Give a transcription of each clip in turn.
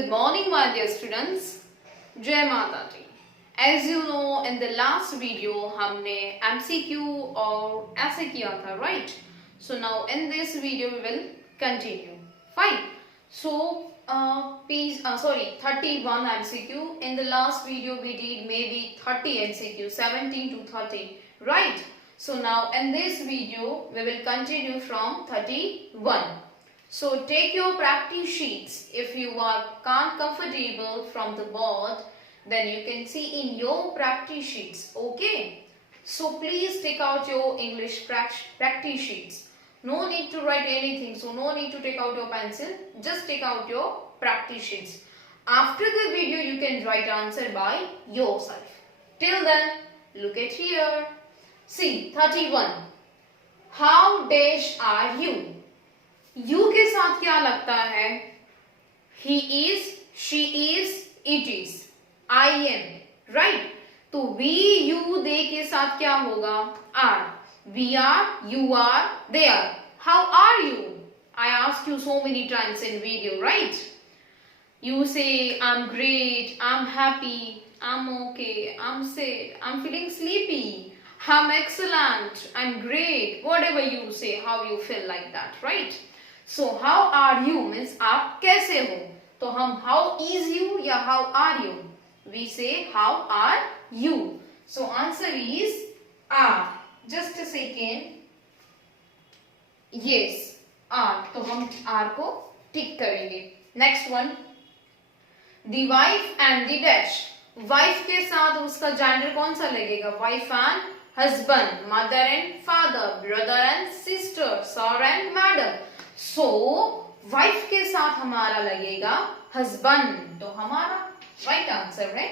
Good morning, my dear students. Jai Mata Di. As you know, in the last video हमने MCQ और ऐसे किया था, right? So now in this video we will continue. Fine. So please, 31 MCQ. In the last video we did maybe 30 MCQ, 17 to 30, right? So now in this video we will continue from 31. So take your practice sheets. If you are can't comfortable from the board, then you can see in your practice sheets. Okay. So please take out your English practice sheets. No need to write anything. So no need to take out your pencil. Just take out your practice sheets. After the video, you can write answer by yourself. Till then, look at here. See 31. How dash are you? You के साथ क्या लगता है? He is, she is, it is, I am, right? तो we, you, they के साथ क्या होगा? Are. We are, you are, they are. How are you? I asked you so many times in video, right? You say, I'm great, I'm happy, I'm okay, I'm sad, I'm feeling sleepy, I'm excellent, I'm great. Whatever you say, how you feel like that, right? So how are you means आप कैसे हो? तो हम how is you या how are you? We say how are you? So answer is are. Just a second. Yes, are. तो हम are को टिक करेंगे. Next one. The wife and the dash. Wife के साथ उसका gender कौन सा लगेगा? Wife and husband, mother and father, brother and sister, sir and madam. So wife के साथ हमारा लगेगा husband. तो हमारा right answer है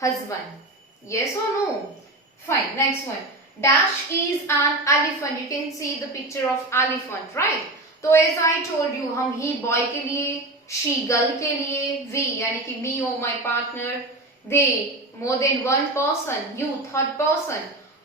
husband. Yes or no? Fine. Next one. Dash is an elephant. You can see the picture of elephant, right? तो as I told you, हम he boy के लिए, she girl के लिए, we यानी कि me or my partner, they more than one person, you third person,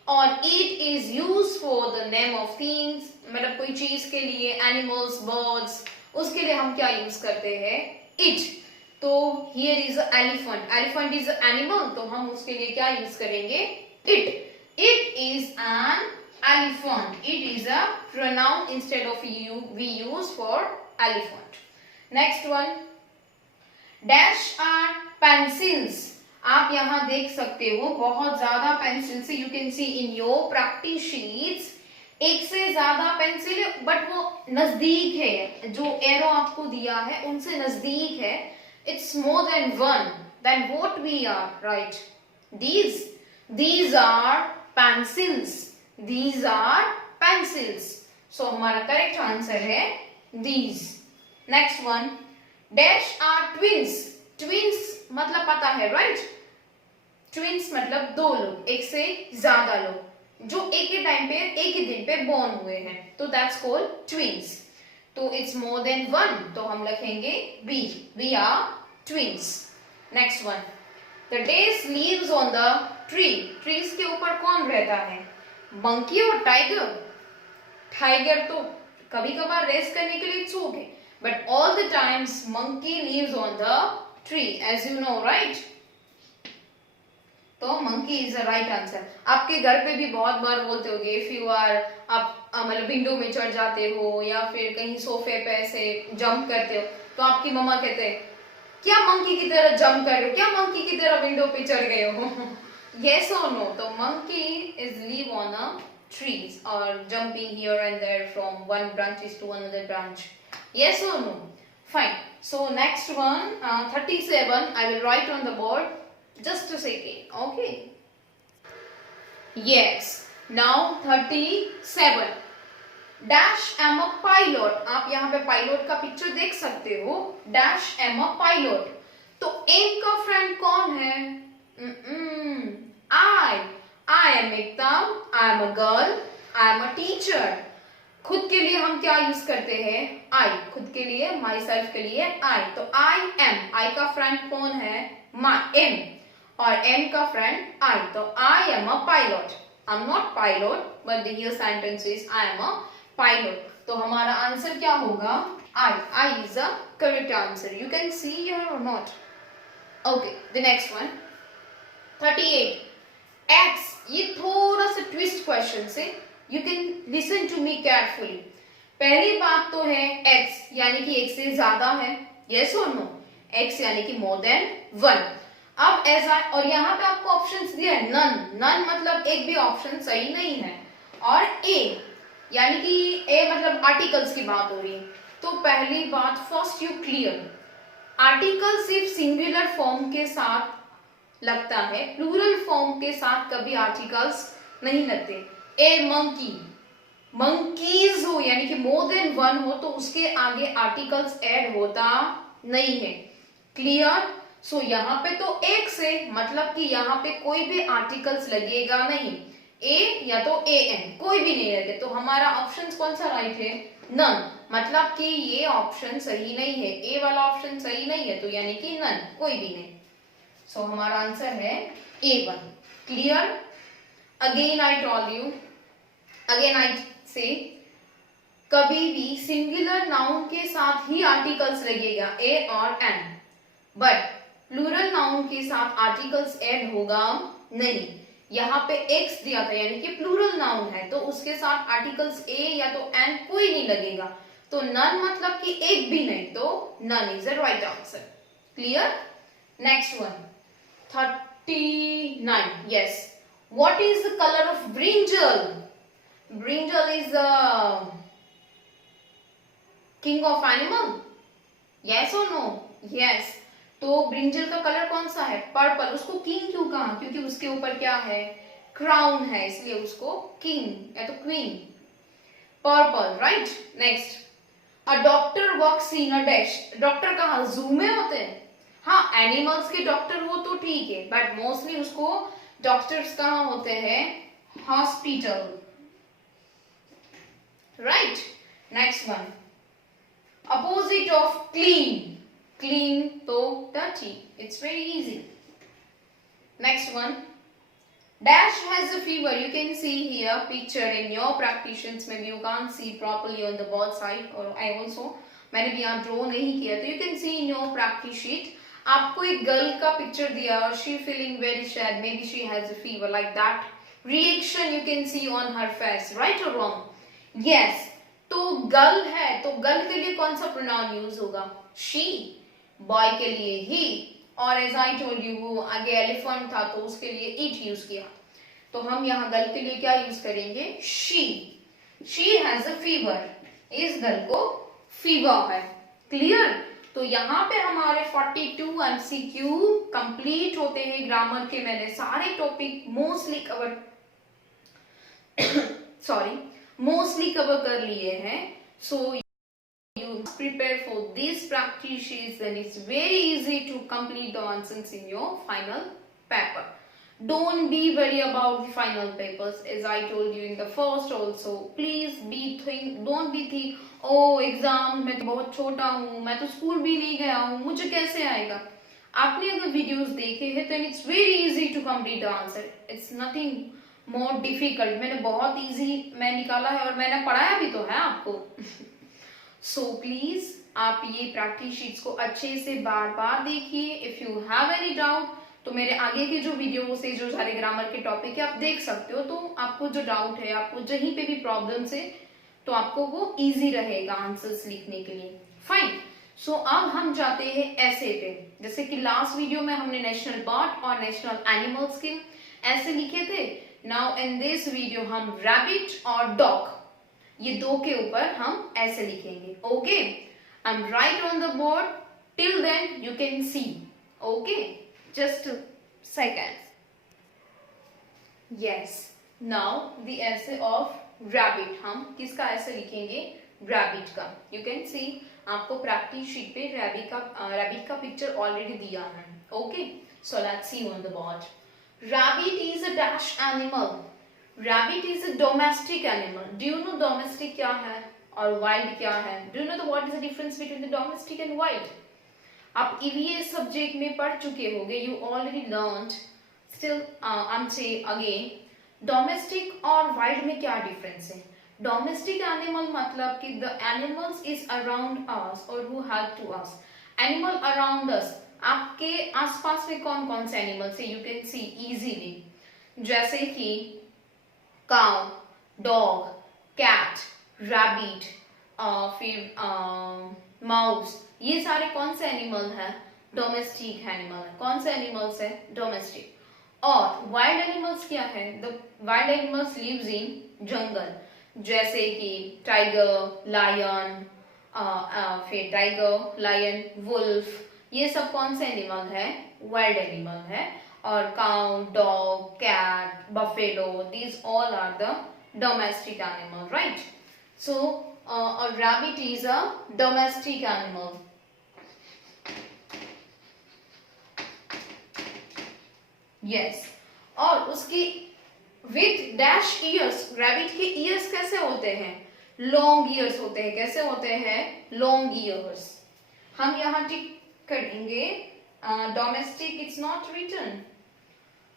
और it is used for the name of things. मतलब कोई चीज के लिए, animals, birds, उसके लिए हम क्या यूज करते हैं? It. तो here is an elephant. Elephant is an animal, तो हम उसके लिए क्या यूज करेंगे? It. It is an elephant. It is a pronoun instead of you. We use for elephant. Next one. Dash are pencils. आप यहाँ देख सकते हो बहुत ज्यादा पेंसिल से. You can see in your practice sheets एक से ज्यादा पेंसिल है, बट वो नजदीक है. जो एरो आपको दिया है उनसे नजदीक है. It's more than one. Then what we are, right? These are pencils. These are pencils. So हमारा correct answer है these. Next one. Dash are twins. Twins मतलब पता है, right? Twins मतलब दो लोग, एक से ज्यादा लोग जो एक ही टाइम पे एक ही दिन पे born हुए हैं, तो that's called twins. तो it's more than one, तो हम लिखेंगे we are twins. Next one. The dash lives on the tree. Trees के ऊपर कौन रहता है? Monkey और tiger? Tiger तो कभी कभार रेस करने के लिए इच्छुक है, but all the times monkey lives on the tree, as you know, right? तो monkey is the right answer. आपके घर पे भी बहुत बार बोलते होगे, if you are आप मतलब विंडो में चढ़ जाते हो या फिर कहीं सोफे पे ऐसे जंप करते हो, तो आपकी मम्मा कहते हैं क्या मंकी की तरह जंप कर रहे हो, क्या मंकी की तरह विंडो पे चढ़ गए हो? Yes or no? तो monkey is live on a trees or jumping here and there from one branches to another branch. Yes or no? Fine. So next one, 37. I will write on the board. Just a second. Okay. Yes. Now 37. Dash am a pilot. आप यहाँ पे pilot का picture देख सकते हो. Dash am a pilot. तो am का friend कौन है? I am Ektam. I am a girl. I am a teacher. खुद के लिए हम क्या यूज करते हैं? I. खुद के लिए, myself के लिए I. तो I am. I का friend कौन है? My am. और am का friend I. तो I am a pilot. I'm not pilot, but the here sentence is I am a pilot. तो हमारा आंसर क्या होगा? I is the correct answer. You can see here और not? Okay, the next one 38 X. ये थोड़ा सा twist question से, you can listen to me carefully. पहली बात तो है एक्स यानी कि एक से ज्यादा है, यस और नो? एक्स यानी कि मोर देन 1। अब ऐसा, और यहाँ पे आपको ऑप्शंस दिया है नन। नन मतलब एक भी ऑप्शन सही नहीं है। और ए यानी कि ए मतलब आर्टिकल्स की बात हो रही है। तो पहली बात, फर्स्ट यू क्लियर, आर्टिकल सिर्फ सिंगुलर फॉर्म के साथ लगता है, प्लूरल फॉर्म के साथ कभी आर्टिकल्स नहीं लगते। ए मंकी, मंकीज हो यानी कि मोर देन 1 हो तो उसके आगे आर्टिकल्स ऐड होता नहीं है। क्लियर? सो यहाँ पे तो एक से मतलब कि यहाँ पे कोई भी आर्टिकल्स लगेगा नहीं, ए या तो ए एन, कोई भी नहीं लगे। तो हमारा ऑप्शन कौन सा राइट है? नन। मतलब कि ये ऑप्शन सही नहीं है, ए वाला ऑप्शन सही नहीं है, तो यानी कि नन, कोई भी नहीं। सो हमारा आंसर है A1। Clear? Again I told you, again I से, कभी भी सिंगुलर नाउन के साथ ही आर्टिकल्स लगेगा ए और एन, बट प्लूरल नाउन के साथ आर्टिकल्स ऐड होगा नहीं। यहाँ पे एक्स दिया था यानी कि प्लूरल नाउन है, तो उसके साथ आर्टिकल्स ए या तो एन कोई नहीं लगेगा। तो नन मतलब कि एक भी नहीं, तो none is the right answer. Clear? Next one 39 yes, what is the color of brinjal? Brinjal is the king of animal, yes or no? yes। तो ब्रिंजल का कलर कौन सा है? पर्पल। उसको किंग क्यों कहा? क्योंकि उसके ऊपर क्या है? क्राउन है, इसलिए उसको किंग या तो queen. Purple, right. Next, a doctor works in a dash. Doctor कहाँ? जू में होते हैं। हाँ, एनिमल्स के डॉक्टर हो तो ठीक है, बट मोस्टली उसको डॉक्टर्स कहाँ होते हैं? Hospital, right. Next one, opposite of clean. Clean तो dirty, it's very easy. Next one, dash has a fever. You can see here picture in your practitions, maybe you can't see properly on the board side, or I also, मैंने भी यहाँ draw नहीं किया, तो you can see in your practice sheet आपको एक girl का picture दिया और she feeling very sad, maybe she has a fever, like that reaction you can see on her face, right or wrong? yes। तो girl है तो girl के लिए कौन सा प्रोनाउन यूज होगा? she। बॉय के लिए ही, और एज आई टोल्ड यू वो आगे एलिफेंट था तो उसके लिए इट यूज किया। तो हम यहाँ गर्ल के लिए क्या यूज करेंगे? She. She has a fever, इस गर्ल को फीवर है। क्लियर? तो यहाँ पे हमारे 42 MCQ कंप्लीट होते हैं ग्रामर के। मैंने सारे topic mostly cover mostly cover कर लिए हैं। सो you prepare for these practice sheets, then it's very easy to complete the answers in your final paper. Don't be worried about the final papers, as I told you in the first also. Please don't be think, oh exam मैं तो बहुत छोटा हूँ, मैं तो school भी नहीं गया हूँ, मुझे कैसे आएगा? आपने अगर वीडियोस देखे हैं then it's very easy to complete the answer. It's nothing more difficult. मैंने बहुत easy मैं निकाला है और मैंने पढ़ाया भी तो है आपको। सो प्लीज आप ये प्रैक्टिस शीट्स को अच्छे से बार बार देखिए। If you have any doubt तो मेरे आगे के जो वीडियो से जो सारे ग्रामर के टॉपिक है आप देख सकते हो। तो आपको जो डाउट है, आपको जहीं पे भी प्रॉब्लम्स है, तो आपको वो इजी रहेगा आंसर्स लिखने के लिए। फाइन। सो अब हम जाते हैं ऐसे पे। जैसे कि लास्ट वीडियो में हमने नेशनल बर्ड और नेशनल एनिमल्स के ऐसे लिखे थे। नाउ इन दिस वीडियो हम रैबिट और डॉग, ये दो के ऊपर हम ऐसे लिखेंगे। Okay, I am write on the board, till then you can see. Okay, just second. Yes, now the essay of rabbit, हम किसका ऐसे लिखेंगे? रैबिट का। यू कैन सी, आपको प्रैक्टिस शीट पे रैबिट का पिक्चर ऑलरेडी दिया है। Okay, so let's see on the board. Rabbit is a dash animal. Rabbit is a domestic animal. Do you know domestic क्या है और wild क्या है? Do you know what is the difference between the domestic and wild? आप EVS subject में पढ़ चुके होंगे। You already learned. Still, I'm say again, domestic और wild में क्या डिफरेंस है? डोमेस्टिक एनिमल मतलब कि the animals is around us और who help to us. Animal around us, आपके आसपास में कौन कौन से एनिमल्स है, यू कैन सी इजीली, जैसे कि काउ, डॉग, कैट, रैबिट, फिर माउस, ये सारे कौन से एनिमल हैं, डोमेस्टिक एनिमल है। कौन से एनिमल्स है, डोमेस्टिक। और वाइल्ड एनिमल्स क्या है, the wild animals lives in jungle, जैसे कि टाइगर, लायन, फिर टाइगर, लायन, वुल्फ, ये सब कौन से एनिमल है, वाइल्ड एनिमल है। और cow, dog, cat, buffalo, these all are the domestic animal, right? So a rabbit is a domestic animal. Yes. और उसकी विथ डैश ईयर्स, रैबिट के ईयर्स कैसे होते हैं, लॉन्ग ईयर्स होते हैं। कैसे होते हैं, लॉन्ग ईयर्स। हम यहाँ टिक करेंगे, domestic it's not written,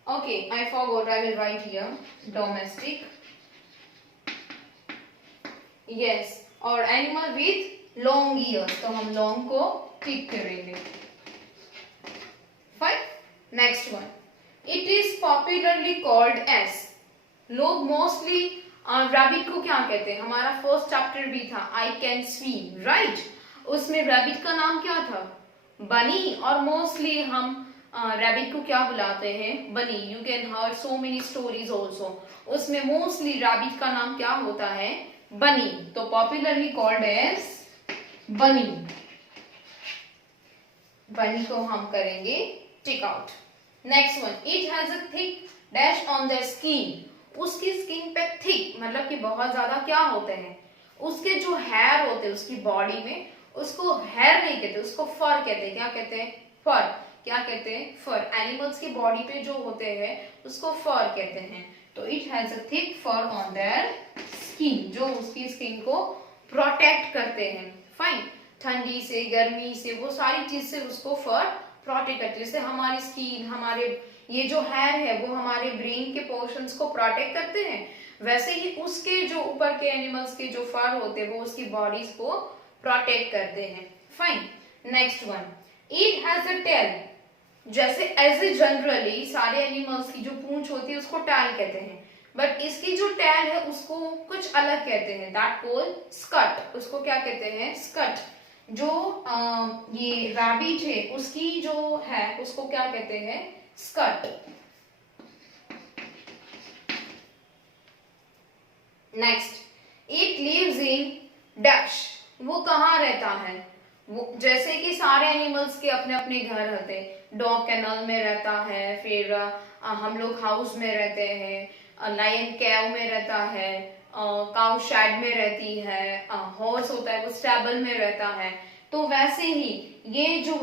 okay, I forgot, I will write here domestic, yes, और animal with long ears, तो हम long को टिक करेंगे। Fine, next one, it is popularly called as, लोग मोस्टली रैबिट को क्या कहते हैं, हमारा फर्स्ट चैप्टर भी था आई कैन स्वीम, राइट, उसमें रैबिट का नाम क्या था, बनी, और मोस्टली हम रैबिट को क्या बुलाते हैं, बनी। You can heard so many stories also, उसमें मोस्टली रैबिट का नाम क्या होता है, बनी, तो पॉपुलरली कॉल्ड एज बनी। बनी को हम करेंगे tick out. Next one, it has a thick dash on the skin, उसकी स्किन पे थिक मतलब कि बहुत ज्यादा क्या होते हैं, उसके जो हेयर होते हैं उसकी बॉडी में, उसको हेयर नहीं कहते, उसको फर कहते हैं। क्या कहते हैं, फर। क्या कहते हैं, फर। एनिमल्स की बॉडी पे जो होते हैं उसको फर कहते हैं। तो it has a thick fur on their skin, जो उसकी स्किन को प्रोटेक्ट करते हैं। फाइन, ठंडी से, गर्मी से, वो सारी चीज से उसको फर प्रोटेक्ट करते हैं। जैसे हमारी स्किन, हमारे ये जो हेयर है वो हमारे ब्रेन के पोर्शंस को प्रोटेक्ट करते हैं, वैसे ही उसके जो ऊपर के एनिमल्स के जो फर होते हैं वो उसकी बॉडीज को प्रोटेक्ट करते हैं। Fine, next one, it has a tail, जैसे एज ए जनरली सारे एनिमल्स की जो पूंछ होती है उसको टैल कहते हैं, बट इसकी जो टैल है उसको कुछ अलग कहते हैं, दैट कॉल्ड स्कर्ट। उसको क्या कहते हैं, स्कर्ट। जो ये रैबिट है उसकी जो है उसको क्या कहते हैं, skirt. Next, it lives in dash, वो कहाँ रहता है, वो जैसे कि सारे एनिमल्स के अपने अपने घर रहते हैं, डॉग कैनल में रहता है, फिर हम लोग हाउस में रहते हैं, लायन कैव में रहता है, काउ शेड में रहती है, हॉर्स होता है वो स्टैबल में रहता है। तो वैसे ही ये जो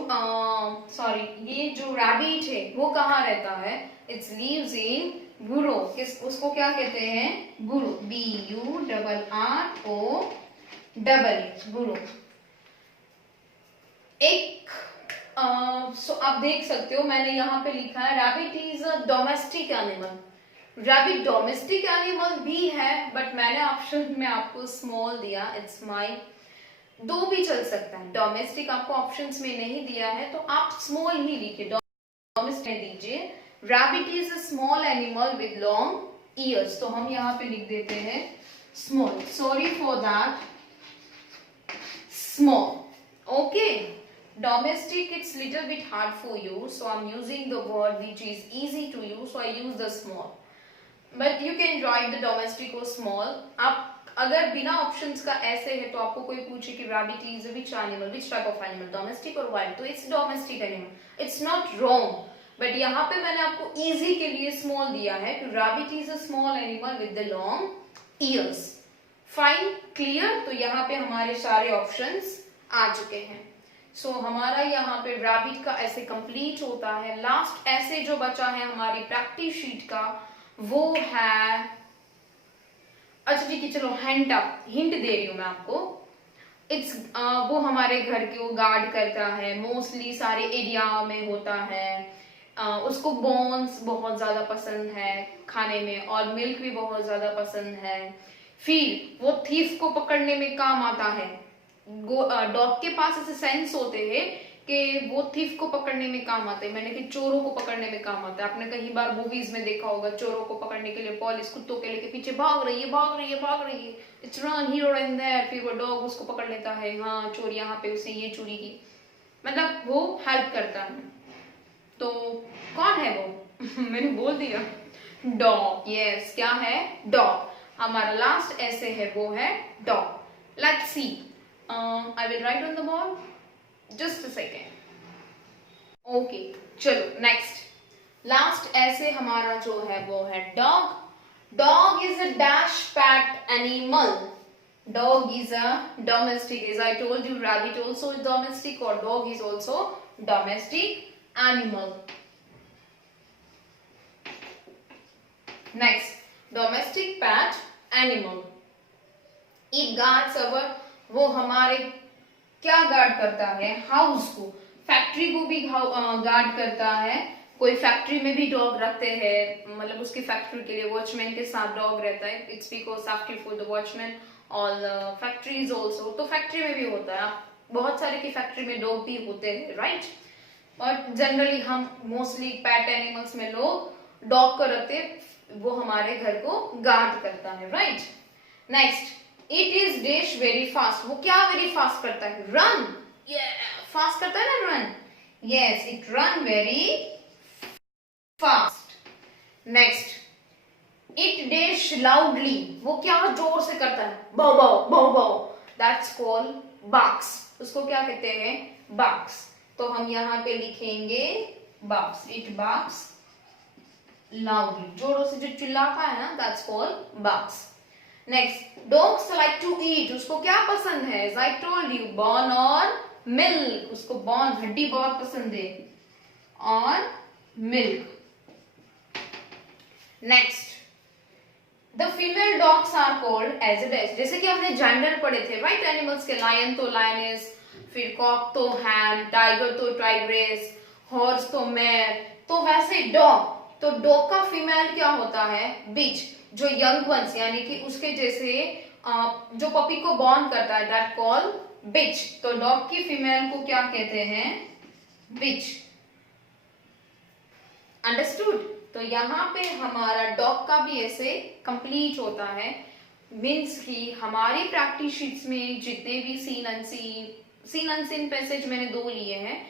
ये जो रैबिट है वो कहाँ रहता है, इट्स लीव्स इन बुरो। किस, उसको क्या कहते हैं, बुरो, BURRO, बुरो। एक आप देख सकते हो मैंने यहाँ पे लिखा है rabbit is a domestic animal. Rabbit domestic animal भी है, बट मैंने ऑप्शन में आपको स्मॉल दिया, इट्स माई, दो भी चल सकता है, डोमेस्टिक आपको ऑप्शंस में नहीं दिया है तो आप स्मॉल ही लिखिए, डोमेस्टिक दीजिए। Rabbit is a small animal with long years, तो हम यहाँ पे लिख देते हैं small, sorry for that, small, okay. Domestic, it's little bit hard for you, so I'm using the word which is easy to use, so I use the small. But you can write the domestic or small. आप अगर बिना options का ऐसे है तो आपको कोई पूछे कि rabbit is which animal, which type of animal, domestic or wild, तो it's domestic animal. It's not wrong. But यहाँ पे मैंने आपको easy के लिए small दिया है कि rabbit is a small animal with the long ears. Fine, clear? तो यहाँ पे हमारे सारे options आ चुके हैं। सो हमारा यहाँ पे रैबिट का ऐसे कंप्लीट होता है। लास्ट ऐसे जो बचा है हमारी प्रैक्टिस शीट का वो है, अच्छा ठीक है, चलो हिंट दे रही हूँ मैं आपको। इट्स वो हमारे घर को गार्ड करता है, मोस्टली सारे एरिया में होता है, उसको बोन्स बहुत ज्यादा पसंद है खाने में और मिल्क भी बहुत ज्यादा पसंद है। फिर वो थीफ को पकड़ने में काम आता है। डॉग के पास ऐसे सेंस होते हैं कि वो थीफ को पकड़ने में काम आते हैं, मैंने कि चोरों को पकड़ने में काम आता है। आपने कई बार मूवीज में देखा होगा, चोरों को पकड़ने के लिए पुलिस कुत्तों के लेके पीछे भाग रही है, भाग रही है, भाग रही है, it's run hero in their, फिर वो डॉग उसको पकड़ लेता है, हाँ चोर यहाँ पे उसने ये चोरी की, मतलब वो हेल्प करता है। तो कौन है वो मैंने बोल दिया, डॉग। यस, क्या है? डॉग। हमारा लास्ट ऐसे है वो है dog. Let's see, I will write on the board, just a second. Okay, चलो नेक्स्ट लास्ट ऐसे हमारा जो है वो है dog. Dog is a dash PAT animal. Dog is a domestic, as I told you, rabbit also is domestic, or dog is also domestic animal. Next, domestic pet animal. It guards our, वो हमारे क्या guard करता है? House को, factory को भी guard करता है। कोई फैक्ट्री में भी डॉग रखते हैं, मतलब उसकी फैक्ट्री के लिए वॉचमैन के साथ डॉग रहता है। It's because safety for the watchman और फैक्ट्रीज ऑल्सो, तो फैक्ट्री में भी होता है। बहुत सारे की फैक्ट्री में डॉग भी होते हैं, राइट। और जनरली हम मोस्टली पेट एनिमल्स में लोग डॉग को रखते, वो हमारे घर को गार्ड करता है, right. Next, it is dash very fast. वो क्या वेरी फास्ट करता है? रन। फास्ट करता है ना, run. Yes, it run very fast. Next, it dash loudly. वो क्या जोर से करता है? बाउ बाउ बाउ बाउ, दैट्स कॉल्ड बार्क्स। उसको क्या कहते हैं? बार्क्स। तो हम यहाँ पे लिखेंगे बार्क्स। इट बार्क्स लाउडली, जोरों से जो चिल्लाता है ना, that's called barks. Next, dogs like to eat. उसको क्या पसंद है? As I told you, bone और मिल्क। उसको बॉर्न, हड्डी बहुत पसंद है, और milk. Next, the female dogs are called as a dash. जैसे कि हमने जेंडर पढ़े थे, राइट, एनिमल्स के। लायन तो लायनेस, फिर कॉक तो हैन, टाइगर तो टाइग्रेस, हॉर्स तो मैर, तो वैसे डॉग, तो डॉग का फीमेल क्या होता है? बिच। जो यंग वंस, यानी कि उसके जैसे जो पपी को बॉर्न करता है, दैट कॉल बिच। तो डॉग की फीमेल को क्या कहते हैं? बिच। अंडरस्टूड? तो यहाँ पे हमारा डॉग का भी ऐसे कंप्लीट होता है। मीन्स कि हमारी प्रैक्टिस शीट्स में जितने भी सीन अनसीन पैसेज मैंने 2 लिए हैं,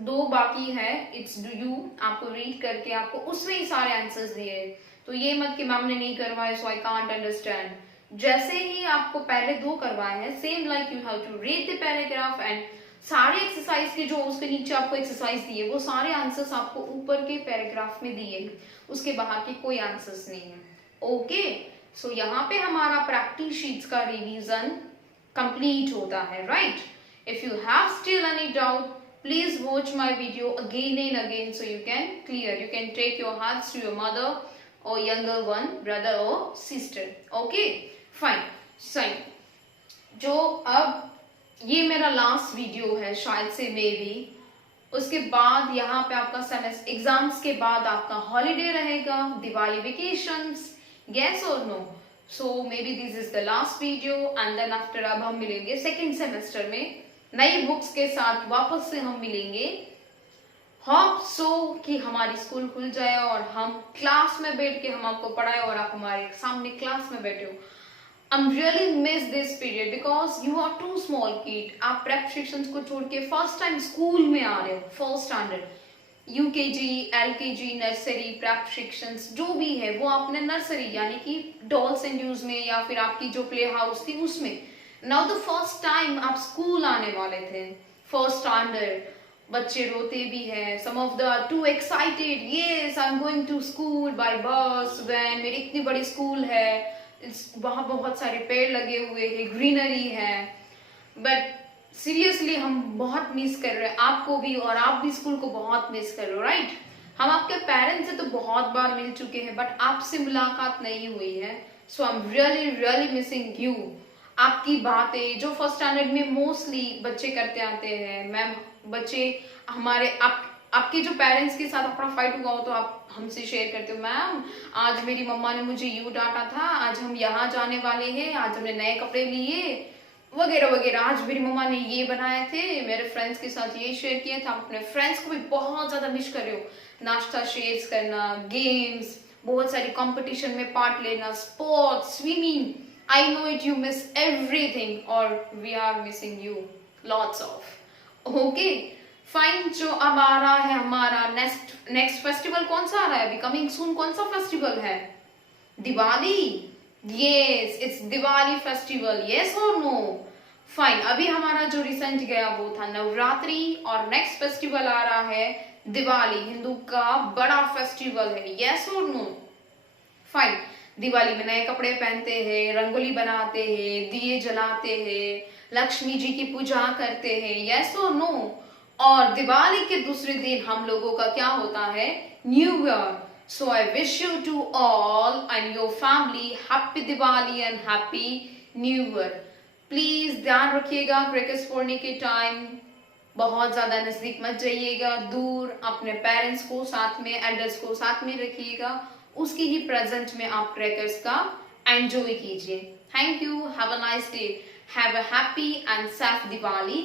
2 बाकी है। इट्स डू यू, आपको रीड करके आपको उसमें ही सारे आंसर्स दिए। तो ये मत कि मैम ने नहीं करवाए सो आई कांट अंडरस्टैंड। जैसे ही आपको पहले 2 करवाए हैं, same like you have to read the paragraph and सारे एक्सरसाइज के जो उसके नीचे आपको एक्सरसाइज दिए, वो सारे आंसर्स आपको ऊपर के पैराग्राफ में दिए हैं, उसके बाहर के कोई आंसर्स नहीं है। ओके, सो यहाँ पे हमारा प्रैक्टिस शीट्स का रिवीजन कंप्लीट होता है, right. If you have still any doubt, please watch my video again and again so you can clear. You can take your hearts to your mother or younger one, brother or sister. Okay, fine. Fine. जो अब ये मेरा last video है शायद से, may be उसके बाद यहाँ पे आपका सेमेस्टर एग्जाम्स के बाद आपका हॉलीडे रहेगा, Diwali vacations, yes or no? So maybe this is the last video and then after अब हम मिलेंगे सेकेंड सेमेस्टर में नई बुक्स के साथ, वापस से हम मिलेंगे। होप सो कि हमारी स्कूल खुल जाए और हम क्लास में बैठ के हम आपको पढ़ाए और आप हमारे सामने क्लास में बैठे हो। I'm really miss this period because you are too small kid. आप प्रेप सेक्शंस को छोड़ के फर्स्ट टाइम स्कूल में आ रहे हो, first standard, UKG, LKG, nursery, prep sections जो भी है वो आपने नर्सरी यानी कि डॉल्स एंड ड्यूज में या फिर आपकी जो प्ले हाउस थी उसमें। नाउ द फर्स्ट टाइम आप स्कूल आने वाले थे, फर्स्ट स्टैंडर्ड, बच्चे रोते भी हैं, some of the too excited, yes I am going to school by bus van, मेरी इतनी बड़ी स्कूल है, वहां बहुत सारे पेड़ लगे हुए हैं, ग्रीनरी है, बट सीरियसली हम बहुत मिस कर रहे हैं आपको भी, और आप भी स्कूल को बहुत मिस कर रहे हो, राइट। हम आपके पेरेंट्स से तो बहुत बार मिल चुके हैं बट आपसे मुलाकात नहीं हुई है। So I am really really missing you. आपकी बातें जो फर्स्ट स्टैंडर्ड में मोस्टली बच्चे करते आते हैं, मैम बच्चे हमारे आपके जो पेरेंट्स के साथ अपना फाइट हुआ हो तो आप हमसे शेयर करते हो, मैम आज मेरी मम्मा ने मुझे यूं डांटा था, आज हम यहाँ जाने वाले हैं, आज हमने नए कपड़े लिए वगैरह वगैरह, आज मेरी मम्मा ने ये बनाए थे, मेरे फ्रेंड्स के साथ ये शेयर किया था। आप अपने फ्रेंड्स को भी बहुत ज्यादा मिस कर रहे हो, नाश्ता शेयर करना, गेम्स, बहुत सारी कंपटीशन में पार्ट लेना, sports, swimming, I know it, you miss everything और we are missing you lots of. Okay fine, जो अब आ रहा है हमारा नेक्स्ट फेस्टिवल कौन सा आ रहा है अभी कमिंग सून, कौन सा फेस्टिवल है? Diwali. Yes it's Diwali festival, yes और नो? फाइन, अभी हमारा जो रिसेंट गया वो था नवरात्रि और नेक्स्ट फेस्टिवल आ रहा है दिवाली, हिंदू का बड़ा फेस्टिवल है, यस और नो? फाइन, दिवाली में नए कपड़े पहनते हैं, रंगोली बनाते हैं, दिए जलाते हैं, लक्ष्मी जी की पूजा करते हैं, यस और नो? और दिवाली के दूसरे दिन हम लोगों का क्या होता है? New year. So I wish you to all and your family happy Diwali and happy new year. Please ध्यान रखिएगा क्रैकर्स फोड़ने के टाइम, बहुत ज्यादा नजदीक मत जाइएगा, दूर अपने पेरेंट्स को साथ में, एल्डर्स को साथ में रखिएगा, उसकी ही प्रेजेंट में आप क्रैकर्स का एंजॉय कीजिए। Thank you, have a nice day, have a happy and safe Diwali.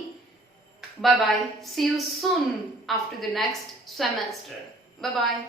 Bye bye. See you soon after the next semester. Bye bye.